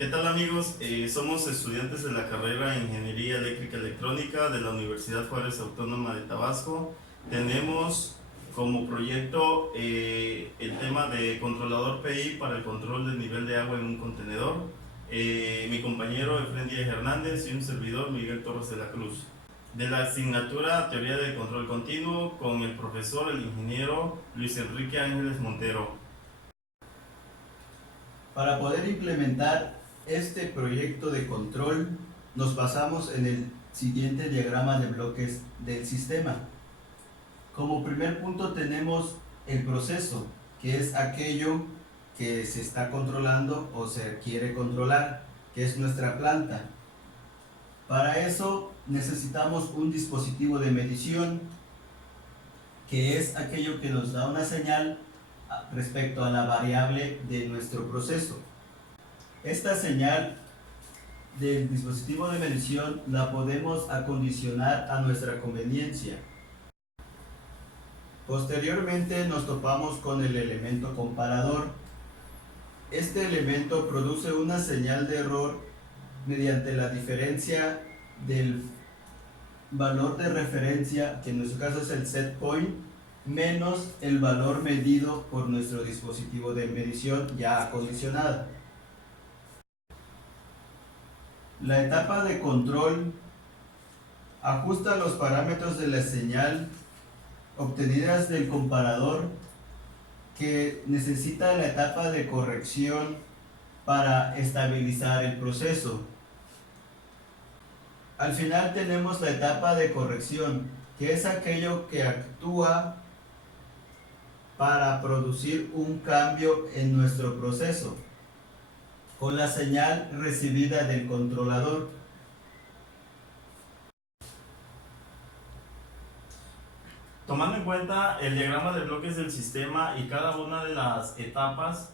¿Qué tal amigos? Somos estudiantes de la carrera de Ingeniería Eléctrica Electrónica de la Universidad Juárez Autónoma de Tabasco. Tenemos como proyecto el tema de controlador PI para el control del nivel de agua en un contenedor. Mi compañero Efren Díaz Hernández y un servidor Miguel Torres de la Cruz. De la asignatura Teoría de Control Continuo con el profesor, el ingeniero Luis Enrique Ángeles Montero. Para poder implementar este proyecto de control, nos basamos en el siguiente diagrama de bloques del sistema. Como primer punto tenemos el proceso, que es aquello que se está controlando o se quiere controlar, que es nuestra planta. Para eso necesitamos un dispositivo de medición, que es aquello que nos da una señal respecto a la variable de nuestro proceso. Esta señal del dispositivo de medición la podemos acondicionar a nuestra conveniencia. Posteriormente nos topamos con el elemento comparador. Este elemento produce una señal de error mediante la diferencia del valor de referencia, que en nuestro caso es el set point, menos el valor medido por nuestro dispositivo de medición ya acondicionado. La etapa de control ajusta los parámetros de la señal obtenidas del comparador que necesita la etapa de corrección para estabilizar el proceso. Al final tenemos la etapa de corrección, que es aquello que actúa para producir un cambio en nuestro proceso con la señal recibida del controlador. Tomando en cuenta el diagrama de bloques del sistema y cada una de las etapas,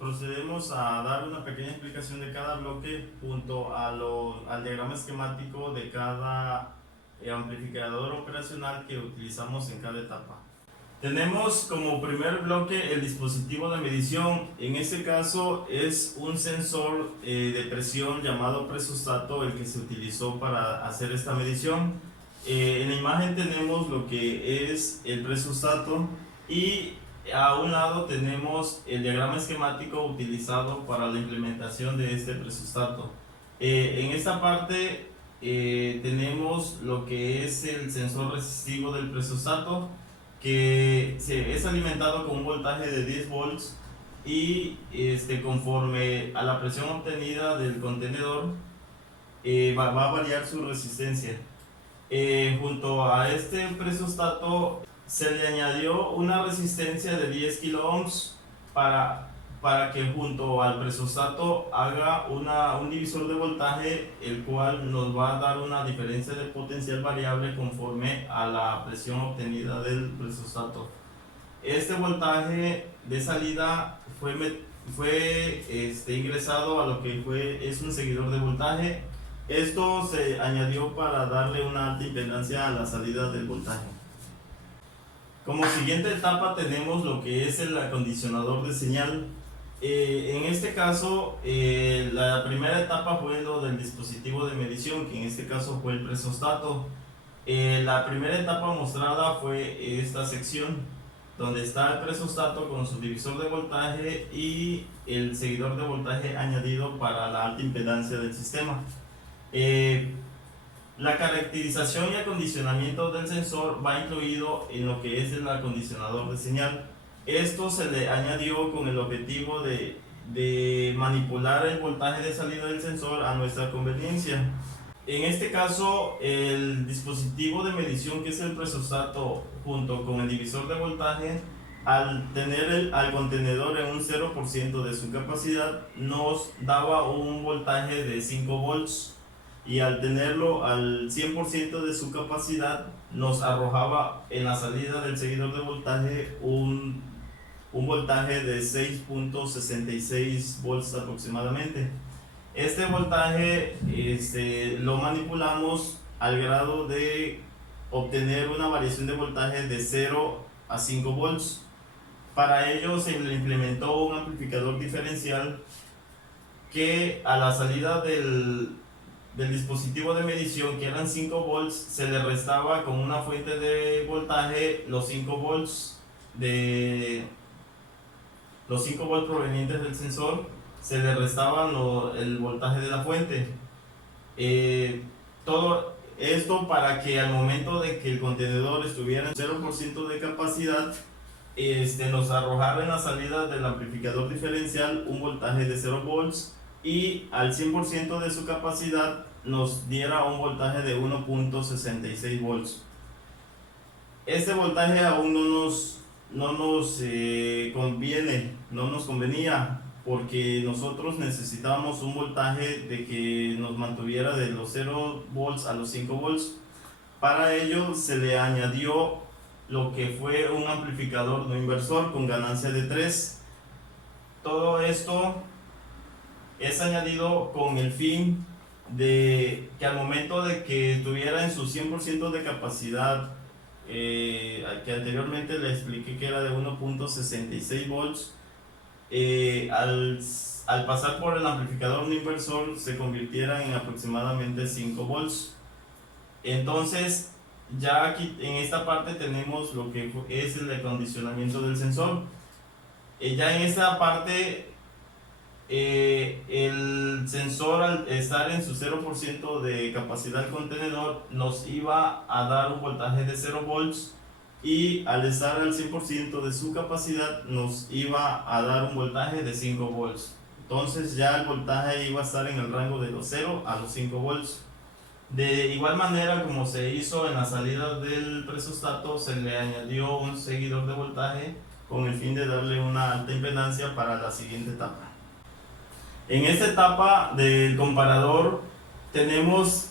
procedemos a dar una pequeña explicación de cada bloque junto al diagrama esquemático de cada amplificador operacional que utilizamos en cada etapa. Tenemos como primer bloque el dispositivo de medición. En este caso es un sensor de presión llamado presostato el que se utilizó para hacer esta medición. En la imagen tenemos lo que es el presostato y a un lado tenemos el diagrama esquemático utilizado para la implementación de este presostato. En esta parte tenemos lo que es el sensor resistivo del presostato, que es alimentado con un voltaje de 10 volts y conforme a la presión obtenida del contenedor va a variar su resistencia. Junto a este presostato se le añadió una resistencia de 10 kilo ohms para que junto al presostato haga un divisor de voltaje, el cual nos va a dar una diferencia de potencial variable conforme a la presión obtenida del presostato. Este voltaje de salida fue ingresado a lo que es un seguidor de voltaje. Esto se añadió para darle una alta impedancia a la salida del voltaje. Como siguiente etapa tenemos lo que es el acondicionador de señal. En este caso, la primera etapa fue lo del dispositivo de medición, que en este caso fue el presostato. La primera etapa mostrada fue esta sección, donde está el presostato con su divisor de voltaje y el seguidor de voltaje añadido para la alta impedancia del sistema. La caracterización y acondicionamiento del sensor va incluido en lo que es el acondicionador de señal. Esto se le añadió con el objetivo de manipular el voltaje de salida del sensor a nuestra conveniencia. En este caso, el dispositivo de medición, que es el presostato, junto con el divisor de voltaje, al tener al contenedor en un 0% de su capacidad, nos daba un voltaje de 5 volts. Y al tenerlo al 100% de su capacidad, nos arrojaba en la salida del seguidor de voltaje un voltaje de 6.66 volts aproximadamente. Este voltaje lo manipulamos al grado de obtener una variación de voltaje de 0 a 5 volts. Para ello se le implementó un amplificador diferencial que a la salida del dispositivo de medición, que eran 5 volts, se le restaba con una fuente de voltaje los 5 volts provenientes del sensor, se le restaban el voltaje de la fuente. Todo esto para que al momento de que el contenedor estuviera en 0% de capacidad, nos arrojara en la salida del amplificador diferencial un voltaje de 0 volts y al 100% de su capacidad nos diera un voltaje de 1.66 volts. Este voltaje aún no nos convenía, porque nosotros necesitábamos un voltaje de que nos mantuviera de los 0 volts a los 5 volts. Para ello se le añadió lo que fue un amplificador no inversor con ganancia de 3. Todo esto es añadido con el fin de que al momento de que estuviera en su 100% de capacidad, que anteriormente le expliqué que era de 1.66 volts, al pasar por el amplificador no inversor se convirtiera en aproximadamente 5 volts. Entonces ya aquí en esta parte tenemos lo que es el acondicionamiento del sensor. Ya en esta parte el sensor, al estar en su 0% de capacidad del contenedor, nos iba a dar un voltaje de 0 volts, y al estar al 100% de su capacidad nos iba a dar un voltaje de 5 volts. Entonces ya el voltaje iba a estar en el rango de los 0 a los 5 volts. De igual manera, como se hizo en la salida del presostato, se le añadió un seguidor de voltaje con el fin de darle una alta impedancia para la siguiente etapa. En esta etapa del comparador tenemos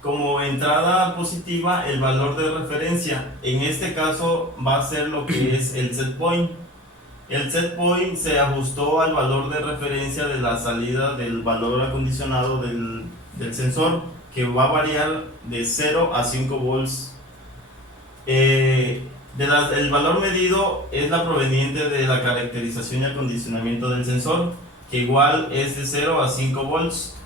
como entrada positiva el valor de referencia. En este caso va a ser lo que es el set point. El set point se ajustó al valor de referencia de la salida del valor acondicionado del sensor, que va a variar de 0 a 5 volts. El valor medido es la proveniente de la caracterización y acondicionamiento del sensor, que igual es de 0 a 5 volts.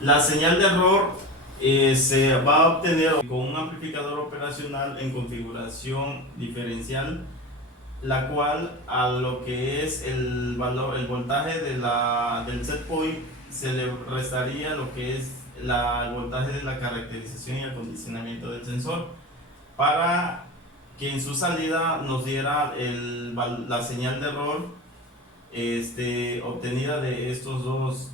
La señal de error se va a obtener con un amplificador operacional en configuración diferencial, la cual a lo que es el voltaje del set point se le restaría lo que es el voltaje de la caracterización y acondicionamiento del sensor, para que en su salida nos diera la señal de error obtenida de estos dos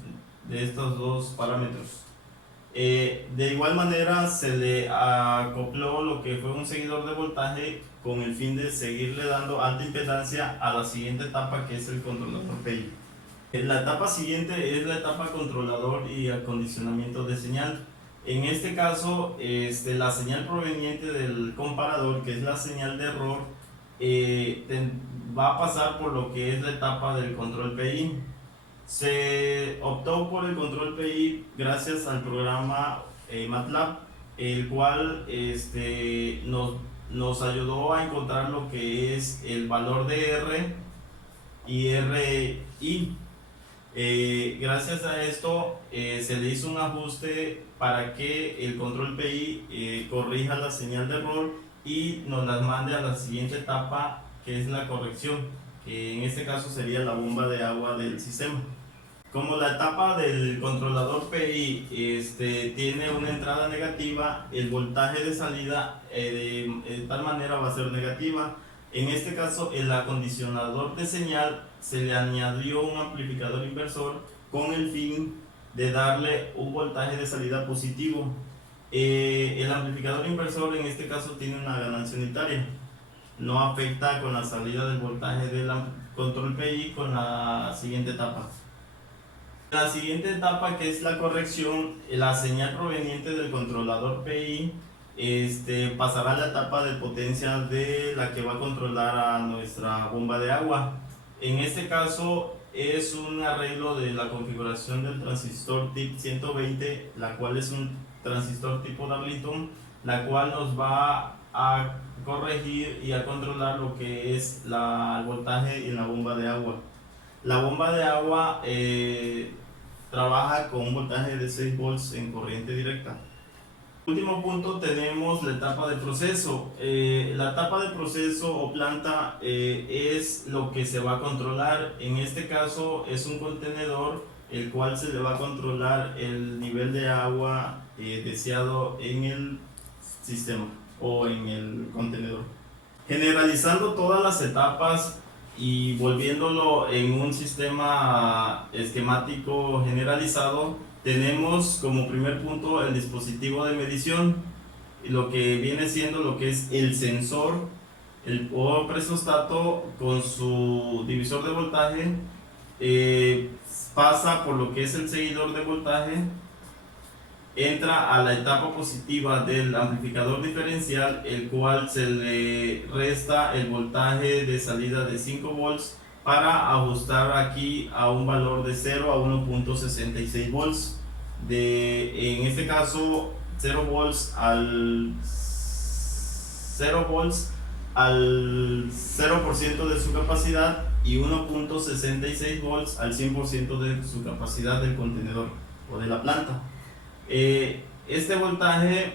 parámetros. De igual manera se le acopló lo que fue un seguidor de voltaje con el fin de seguirle dando alta impedancia a la siguiente etapa, que es el controlador PI. La etapa siguiente es la etapa controlador y acondicionamiento de señal. En este caso, la señal proveniente del comparador, que es la señal de error, va a pasar por lo que es la etapa del control PI. Se optó por el control PI gracias al programa MATLAB, el cual nos ayudó a encontrar lo que es el valor de R y RI. Gracias a esto se le hizo un ajuste para que el control PI corrija la señal de error y nos las mande a la siguiente etapa, que es la corrección, que en este caso sería la bomba de agua del sistema. Como la etapa del controlador PI tiene una entrada negativa, el voltaje de salida de tal manera va a ser negativa. En este caso, el acondicionador de señal se le añadió un amplificador inversor con el fin de darle un voltaje de salida positivo. El amplificador inversor en este caso tiene una ganancia unitaria, no afecta con la salida del voltaje del control PI con la siguiente etapa. La siguiente etapa, que es la corrección, la señal proveniente del controlador PI pasará a la etapa de potencia de la que va a controlar a nuestra bomba de agua. En este caso es un arreglo de la configuración del transistor TIP 120, la cual es un transistor tipo Darlington, la cual nos va a corregir y a controlar lo que es el voltaje en la bomba de agua. La bomba de agua trabaja con un voltaje de 6 volts en corriente directa. Último punto, tenemos la etapa de proceso. La etapa de proceso o planta es lo que se va a controlar. En este caso es un contenedor el cual se le va a controlar el nivel de agua deseado en el sistema o en el contenedor. Generalizando todas las etapas y volviéndolo en un sistema esquemático generalizado, tenemos como primer punto el dispositivo de medición, lo que viene siendo lo que es el sensor, el o presostato con su divisor de voltaje, pasa por lo que es el seguidor de voltaje, entra a la etapa positiva del amplificador diferencial, el cual se le resta el voltaje de salida de 5 volts para ajustar aquí a un valor de 0 a 1.66 volts. En este caso 0 volts al 0% de su capacidad y 1.66 volts al 100% de su capacidad del contenedor o de la planta. Este voltaje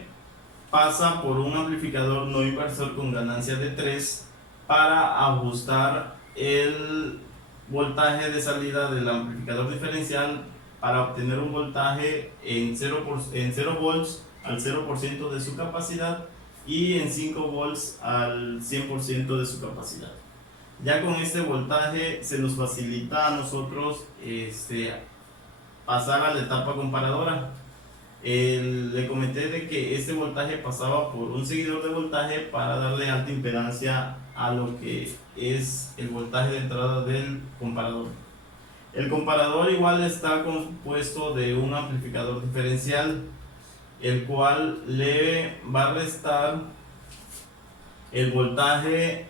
pasa por un amplificador no inversor con ganancia de 3 para ajustar el voltaje de salida del amplificador diferencial para obtener un voltaje en 0 volts al 0% de su capacidad y en 5 volts al 100% de su capacidad. Ya con este voltaje se nos facilita a nosotros pasar a la etapa comparadora. Le comenté de que este voltaje pasaba por un seguidor de voltaje para darle alta impedancia a lo que es el voltaje de entrada del comparador. El comparador igual está compuesto de un amplificador diferencial, el cual le va a restar el voltaje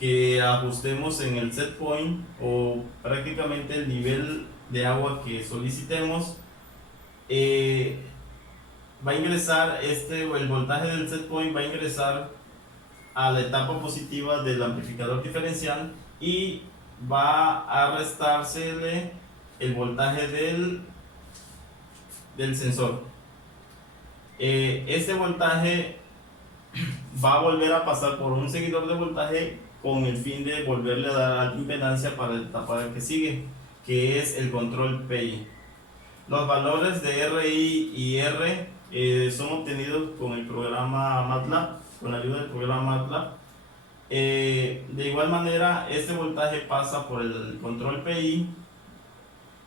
que ajustemos en el set point o prácticamente el nivel de agua que solicitemos. Va a ingresar el voltaje del set point va a ingresar a la etapa positiva del amplificador diferencial y va a restársele el voltaje del sensor. Este voltaje va a volver a pasar por un seguidor de voltaje con el fin de volverle a dar alta impedancia para la etapa que sigue, que es el control PI. Los valores de RI y R son obtenidos con el programa MATLAB, con la ayuda del programa MATLAB. De igual manera, este voltaje pasa por el control PI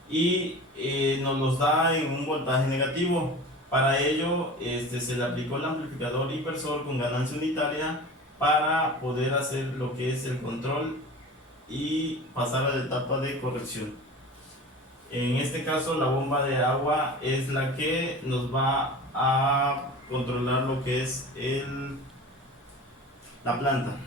y nos los da en un voltaje negativo. Para ello se le aplicó el amplificador inversor con ganancia unitaria para poder hacer lo que es el control y pasar a la etapa de corrección. En este caso la bomba de agua es la que nos va a controlar lo que es la planta.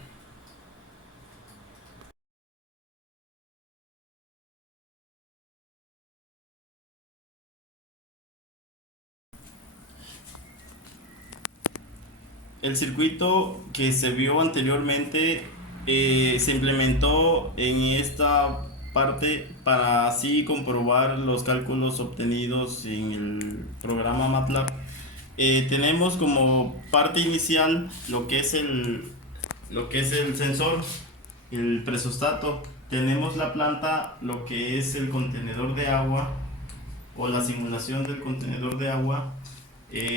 El circuito que se vio anteriormente se implementó en esta parte para así comprobar los cálculos obtenidos en el programa MATLAB. Tenemos como parte inicial lo que es el sensor, el presostato. Tenemos la planta, lo que es el contenedor de agua o la simulación del contenedor de agua.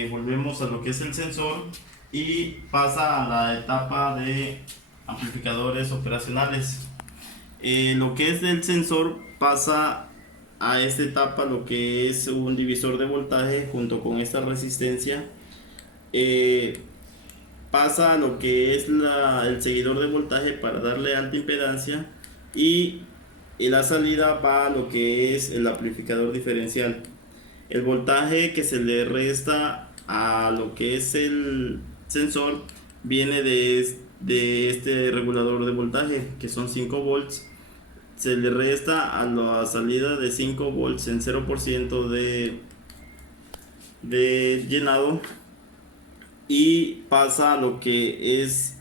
Volvemos a lo que es el sensor y pasa a la etapa de amplificadores operacionales. Lo que es del sensor pasa a esta etapa, lo que es un divisor de voltaje junto con esta resistencia. Pasa a lo que es el seguidor de voltaje para darle alta impedancia y la salida va a lo que es el amplificador diferencial. El voltaje que se le resta a lo que es el sensor viene de este regulador de voltaje, que son 5 volts. Se le resta a la salida de 5 volts en 0% de llenado y pasa a lo que es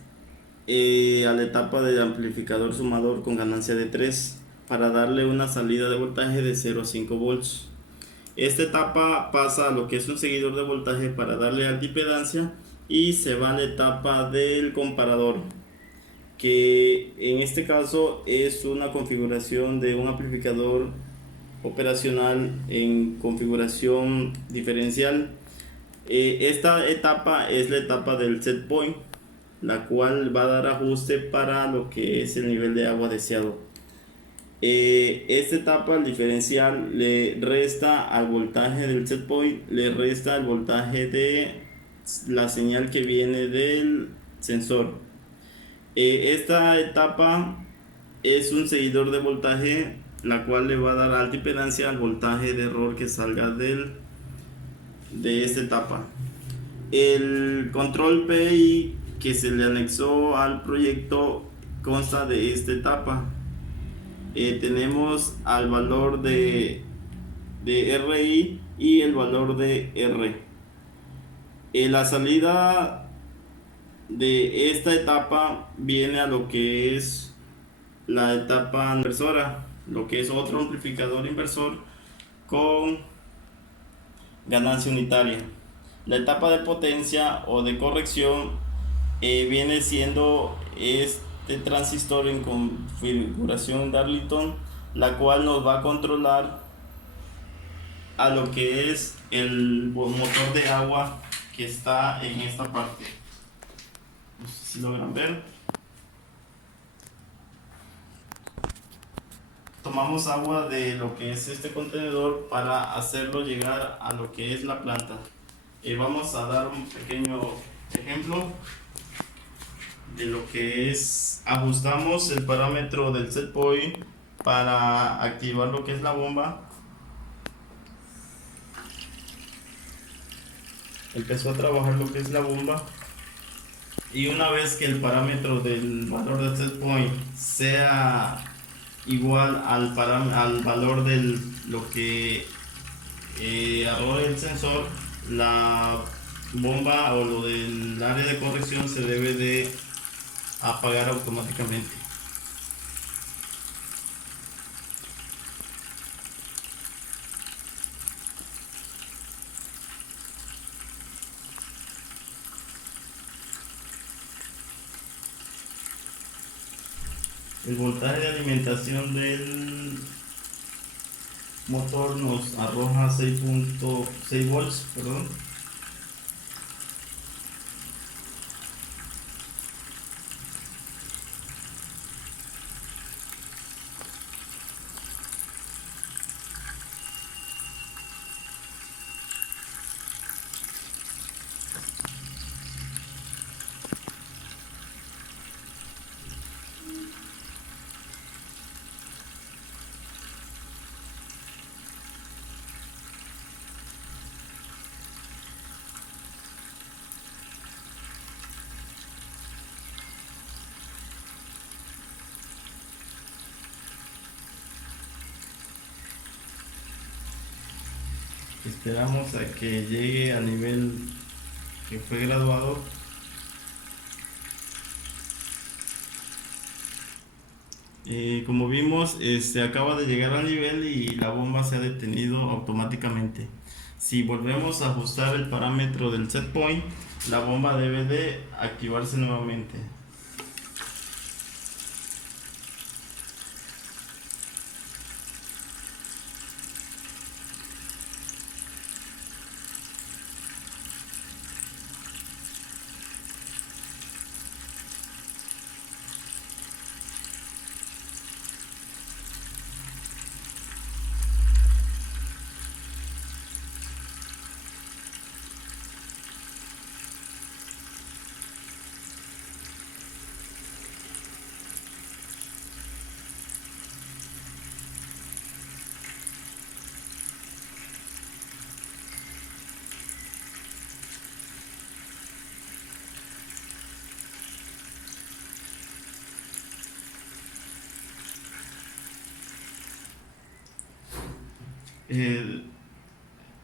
a la etapa del amplificador sumador con ganancia de 3 para darle una salida de voltaje de 0 a 5 volts. Esta etapa pasa a lo que es un seguidor de voltaje para darle altipedancia y se va a la etapa del comparador, que en este caso es una configuración de un amplificador operacional en configuración diferencial. Esta etapa es la etapa del set point, la cual va a dar ajuste para lo que es el nivel de agua deseado. Esta etapa, el diferencial, le resta al voltaje del set point, le resta el voltaje de la señal que viene del sensor. Esta etapa es un seguidor de voltaje, la cual le va a dar alta impedancia al voltaje de error que salga de esta etapa. El control PI que se le anexó al proyecto consta de esta etapa. Tenemos al valor de RI y el valor de R. La salida de esta etapa viene a lo que es la etapa inversora, lo que es otro amplificador inversor con ganancia unitaria. La etapa de potencia o de corrección viene siendo este transistor en configuración Darlington, la cual nos va a controlar a lo que es el motor de agua que está en esta parte. No sé si logran ver. Tomamos agua de lo que es este contenedor para hacerlo llegar a lo que es la planta. Vamos a dar un pequeño ejemplo de lo que es. Ajustamos el parámetro del set point para activar lo que es la bomba. Empezó a trabajar lo que es la bomba, y una vez que el parámetro del valor del set point sea igual al valor de lo que arroja el sensor, la bomba o lo del área de corrección se debe de apagar automáticamente. El voltaje de alimentación del motor nos arroja 6.6 volts, perdón. Esperamos a que llegue al nivel que fue graduado. Como vimos, acaba de llegar al nivel y la bomba se ha detenido automáticamente. Si volvemos a ajustar el parámetro del set point, la bomba debe de activarse nuevamente.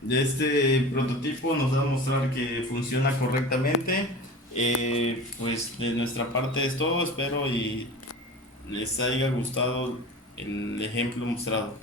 Este prototipo nos va a mostrar que funciona correctamente. Pues de nuestra parte es todo, espero y les haya gustado el ejemplo mostrado.